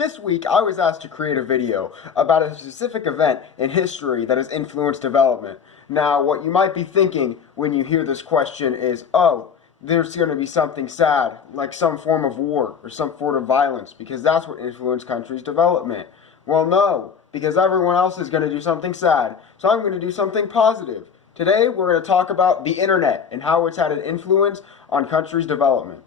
This week, I was asked to create a video about a specific event in history that has influenced development. Now, what you might be thinking when you hear this question is, oh, there's going to be something sad, like some form of war or some form of violence, because that's what influenced countries' development. Well, no, because everyone else is going to do something sad, so I'm going to do something positive. Today, we're going to talk about the internet and how it's had an influence on countries' development.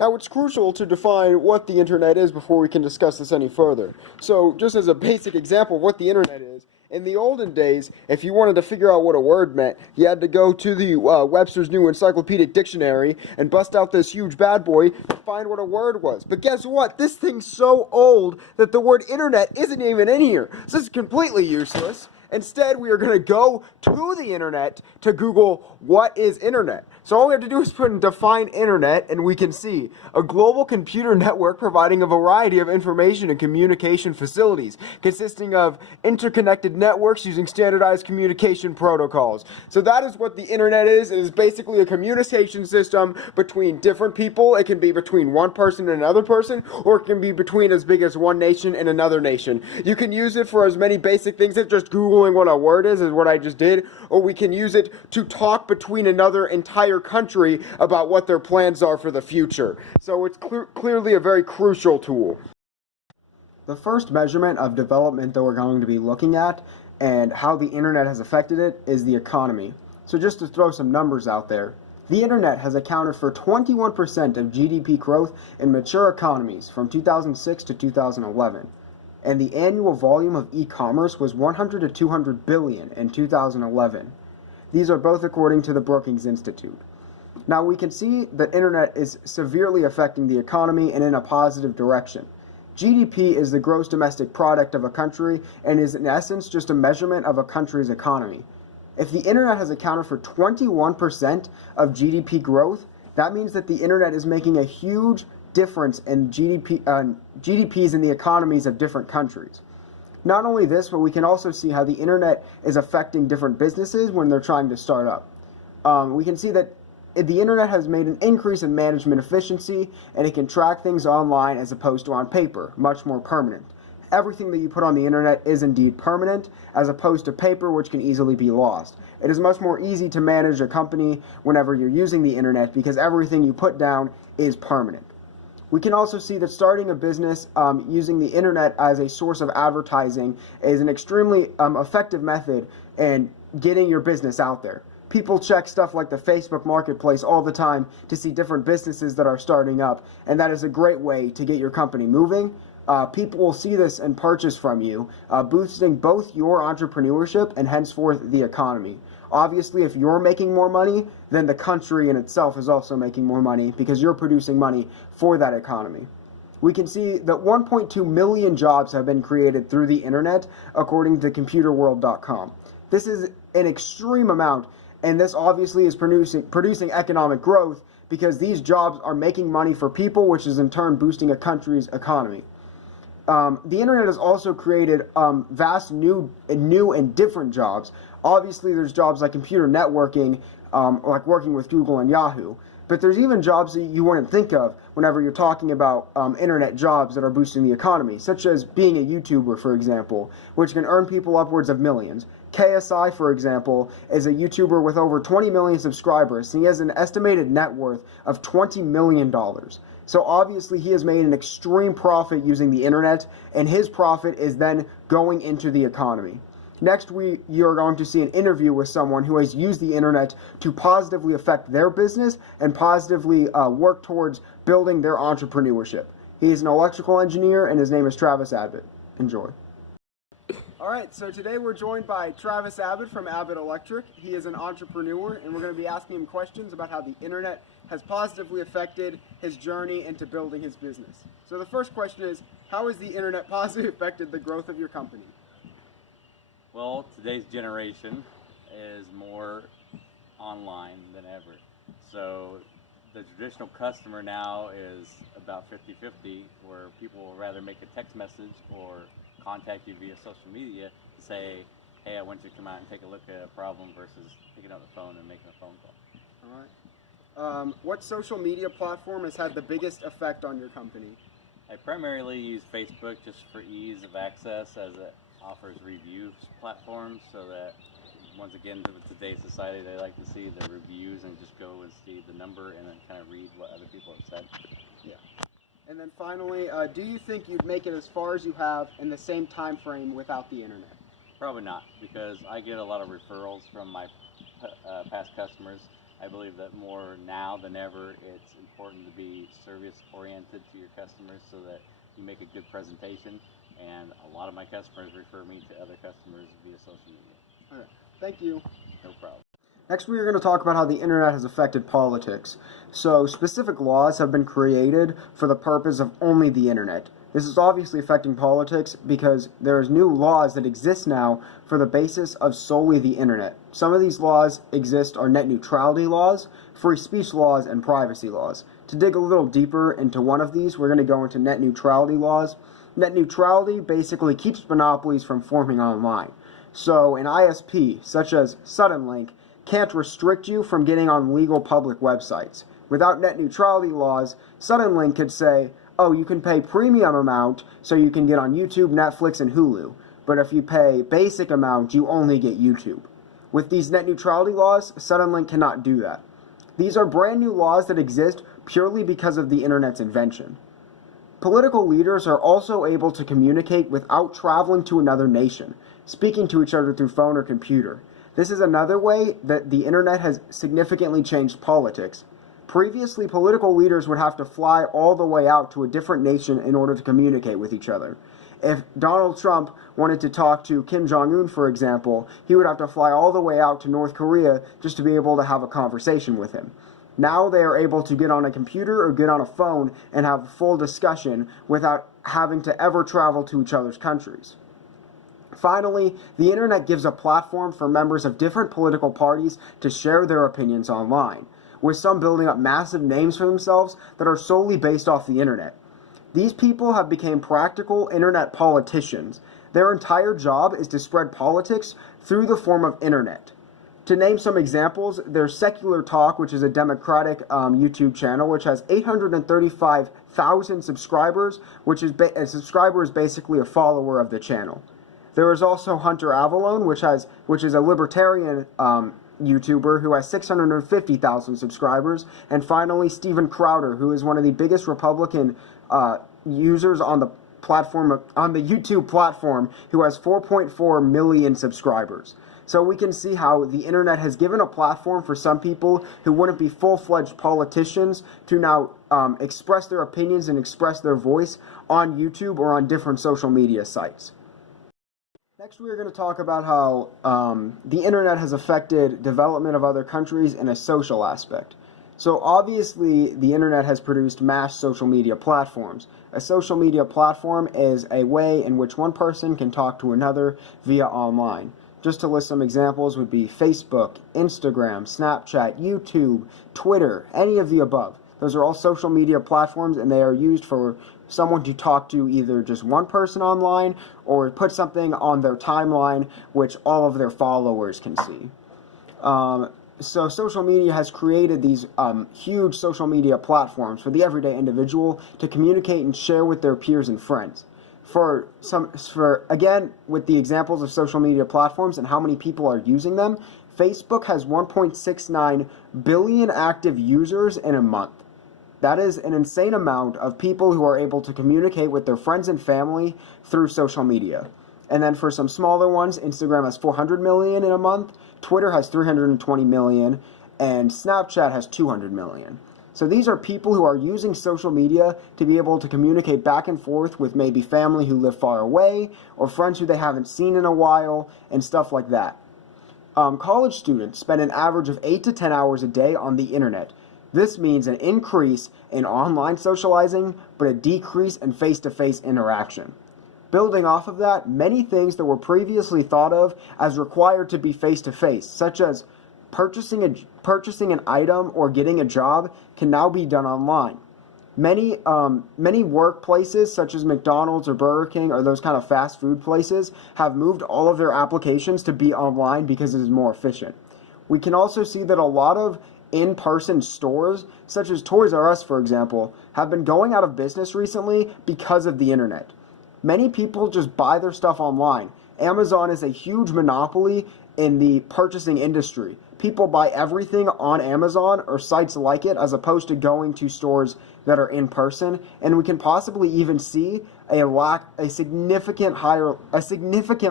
Now, it's crucial to define what the internet is before we can discuss this any further. So, just as a basic example of what the internet is, in the olden days, if you wanted to figure out what a word meant, you had to go to the Webster's New Encyclopedic Dictionary and bust out this huge bad boy to find what a word was. But guess what? This thing's so old that the word internet isn't even in here. So this is completely useless. Instead, we are going to go to the internet to Google what is internet. So all we have to do is put in define internet, and we can see a global computer network providing a variety of information and communication facilities, consisting of interconnected networks using standardized communication protocols. So that is what the internet is. It is basically a communication system between different people. It can be between one person and another person, or it can be between as big as one nation and another nation. You can use it for as many basic things as just Googling what a word is what I just did, or we can use it to talk between another entire country about what their plans are for the future. So it's clearly a very crucial tool. The first measurement of development that we're going to be looking at and how the internet has affected it is the economy. So just to throw some numbers out there, the internet has accounted for 21% of GDP growth in mature economies from 2006 to 2011. And the annual volume of e-commerce was 100 to 200 billion in 2011. These are both according to the Brookings Institute. Now we can see that internet is severely affecting the economy and in a positive direction. GDP is the gross domestic product of a country and is in essence just a measurement of a country's economy. If the internet has accounted for 21% of GDP growth, that means that the internet is making a huge difference in GDPs in the economies of different countries. Not only this, but we can also see how the internet is affecting different businesses when they're trying to start up. We can see that the internet has made an increase in management efficiency, and it can track things online as opposed to on paper, much more permanent. Everything that you put on the internet is indeed permanent, as opposed to paper, which can easily be lost. It is much more easy to manage a company whenever you're using the internet because everything you put down is permanent. We can also see that starting a business using the internet as a source of advertising is an extremely effective method in getting your business out there. People check stuff like the Facebook Marketplace all the time to see different businesses that are starting up, and that is a great way to get your company moving. People will see this and purchase from you, boosting both your entrepreneurship and henceforth the economy. Obviously, if you're making more money, then the country in itself is also making more money because you're producing money for that economy. We can see that 1.2 million jobs have been created through the internet, according to computerworld.com. This is an extreme amount, and this obviously is producing economic growth because these jobs are making money for people, which is in turn boosting a country's economy. The internet has also created vast new and different jobs. Obviously, there's jobs like computer networking, like working with Google and Yahoo. But there's even jobs that you wouldn't think of whenever you're talking about internet jobs that are boosting the economy, such as being a YouTuber, for example, which can earn people upwards of millions. KSI, for example, is a YouTuber with over 20 million subscribers, and he has an estimated net worth of $20 million. So obviously he has made an extreme profit using the internet, and his profit is then going into the economy. Next, you're going to see an interview with someone who has used the internet to positively affect their business and positively work towards building their entrepreneurship. He is an electrical engineer, and his name is Travis Abbott. Enjoy. All right, so today we're joined by Travis Abbott from Abbott Electric. He is an entrepreneur, and we're going to be asking him questions about how the internet has positively affected his journey into building his business. So the first question is, how has the internet positively affected the growth of your company? Well, today's generation is more online than ever. So the traditional customer now is about 50-50, where people will rather make a text message or contact you via social media to say, hey, I want you to come out and take a look at a problem versus picking up the phone and making a phone call. All right. What social media platform has had the biggest effect on your company? I primarily use Facebook just for ease of access, as it offers review platforms, so that once again, with today's society, they like to see the reviews and just go and see the number and then kind of read what other people have said. Yeah. And then finally, do you think you'd make it as far as you have in the same time frame without the internet? Probably not, because I get a lot of referrals from my past customers. I believe that more now than ever, it's important to be service-oriented to your customers so that you make a good presentation. And a lot of my customers refer me to other customers via social media. All right. Thank you. No problem. Next, we are going to talk about how the internet has affected politics. So, specific laws have been created for the purpose of only the internet. This is obviously affecting politics because there's new laws that exist now for the basis of solely the internet. Some of these laws are net neutrality laws, free speech laws, and privacy laws. To dig a little deeper into one of these, we're going to go into net neutrality laws. Net neutrality basically keeps monopolies from forming online. So, an ISP, such as Suddenlink, can't restrict you from getting on legal public websites. Without net neutrality laws, Suddenlink could say, oh, you can pay premium amount so you can get on YouTube, Netflix, and Hulu. But if you pay basic amount, you only get YouTube. With these net neutrality laws, Suddenlink cannot do that. These are brand new laws that exist purely because of the internet's invention. Political leaders are also able to communicate without traveling to another nation, speaking to each other through phone or computer. This is another way that the internet has significantly changed politics. Previously, political leaders would have to fly all the way out to a different nation in order to communicate with each other. If Donald Trump wanted to talk to Kim Jong-un, for example, he would have to fly all the way out to North Korea just to be able to have a conversation with him. Now they are able to get on a computer or get on a phone and have a full discussion without having to ever travel to each other's countries. Finally, the internet gives a platform for members of different political parties to share their opinions online, with some building up massive names for themselves that are solely based off the internet. These people have become practical internet politicians. Their entire job is to spread politics through the form of internet. To name some examples, there's Secular Talk, which is a Democratic YouTube channel, which has 835,000 subscribers, which is a subscriber is basically a follower of the channel. There is also Hunter Avallone, which is a libertarian YouTuber who has 650,000 subscribers, and finally Steven Crowder, who is one of the biggest Republican users on the YouTube platform, who has 4.4 million subscribers. So we can see how the internet has given a platform for some people who wouldn't be full-fledged politicians to now express their opinions and express their voice on YouTube or on different social media sites. Next, we are going to talk about how the internet has affected development of other countries in a social aspect. So obviously, the internet has produced mass social media platforms. A social media platform is a way in which one person can talk to another via online. Just to list some examples would be Facebook, Instagram, Snapchat, YouTube, Twitter, any of the above. Those are all social media platforms, and they are used for someone to talk to either just one person online or put something on their timeline which all of their followers can see. So social media has created these huge social media platforms for the everyday individual to communicate and share with their peers and friends. Again, with the examples of social media platforms and how many people are using them, Facebook has 1.69 billion active users in a month. That is an insane amount of people who are able to communicate with their friends and family through social media. And then for some smaller ones, Instagram has 400 million in a month, Twitter has 320 million, and Snapchat has 200 million. So these are people who are using social media to be able to communicate back and forth with maybe family who live far away, or friends who they haven't seen in a while, and stuff like that. College students spend an average of 8 to 10 hours a day on the internet. This means an increase in online socializing, but a decrease in face-to-face interaction. Building off of that, many things that were previously thought of as required to be face-to-face, such as purchasing an item or getting a job, can now be done online. Many workplaces, such as McDonald's or Burger King or those kind of fast food places, have moved all of their applications to be online because it is more efficient. We can also see that a lot of in-person stores, such as Toys R Us, for example, have been going out of business recently because of the internet. Many people just buy their stuff online. Amazon is a huge monopoly in the purchasing industry. People buy everything on Amazon or sites like it as opposed to going to stores that are in person, and we can possibly even see a significant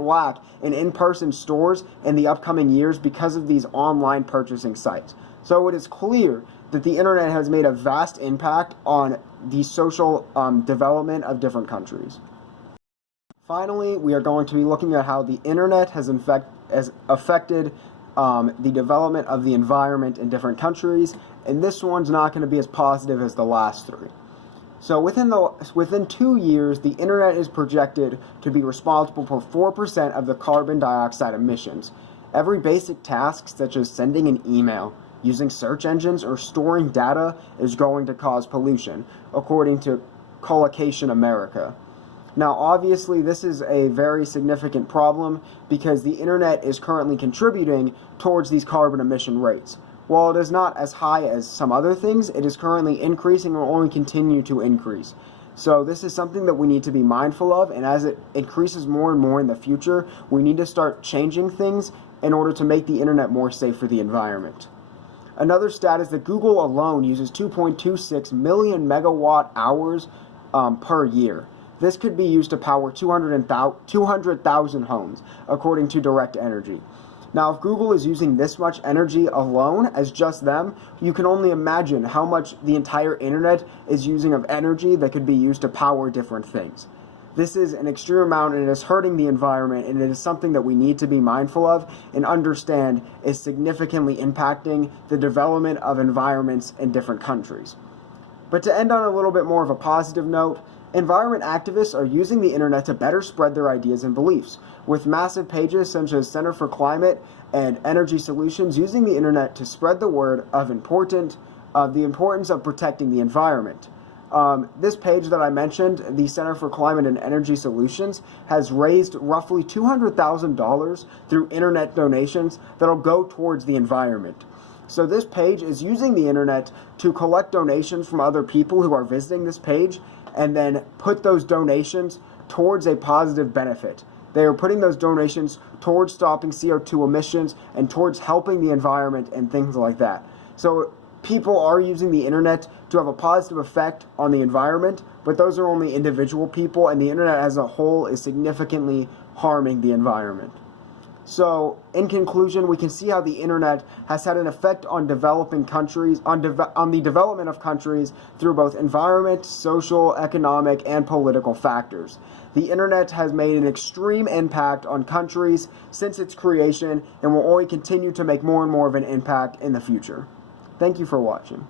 lack in in-person stores in the upcoming years because of these online purchasing sites. So it is clear that the internet has made a vast impact on the social development of different countries. Finally, we are going to be looking at how the internet has affected the development of the environment in different countries, and this one's not going to be as positive as the last three. So within 2 years, the internet is projected to be responsible for 4% of the carbon dioxide emissions. Every basic task, such as sending an email, using search engines, or storing data, is going to cause pollution, according to Collocation America. Now, obviously, this is a very significant problem because the internet is currently contributing towards these carbon emission rates. While it is not as high as some other things, it is currently increasing and will only continue to increase. So this is something that we need to be mindful of, and as it increases more and more in the future, we need to start changing things in order to make the internet more safe for the environment. Another stat is that Google alone uses 2.26 million megawatt hours per year. This could be used to power 200,000 homes, according to Direct Energy. Now, if Google is using this much energy alone as just them, you can only imagine how much the entire internet is using of energy that could be used to power different things. This is an extreme amount, and it is hurting the environment, and it is something that we need to be mindful of and understand is significantly impacting the development of environments in different countries. But to end on a little bit more of a positive note, environment activists are using the internet to better spread their ideas and beliefs, with massive pages such as Center for Climate and Energy Solutions using the internet to spread the word of the importance of protecting the environment. This page that I mentioned, the Center for Climate and Energy Solutions, has raised roughly $200,000 through internet donations that'll go towards the environment. So this page is using the internet to collect donations from other people who are visiting this page and then put those donations towards a positive benefit. They are putting those donations towards stopping CO2 emissions and towards helping the environment and things like that. So people are using the internet to have a positive effect on the environment, but those are only individual people, and the internet as a whole is significantly harming the environment. So, in conclusion, we can see how the internet has had an effect on developing countries, on the development of countries through both environment, social, economic, and political factors. The internet has made an extreme impact on countries since its creation and will only continue to make more and more of an impact in the future. Thank you for watching.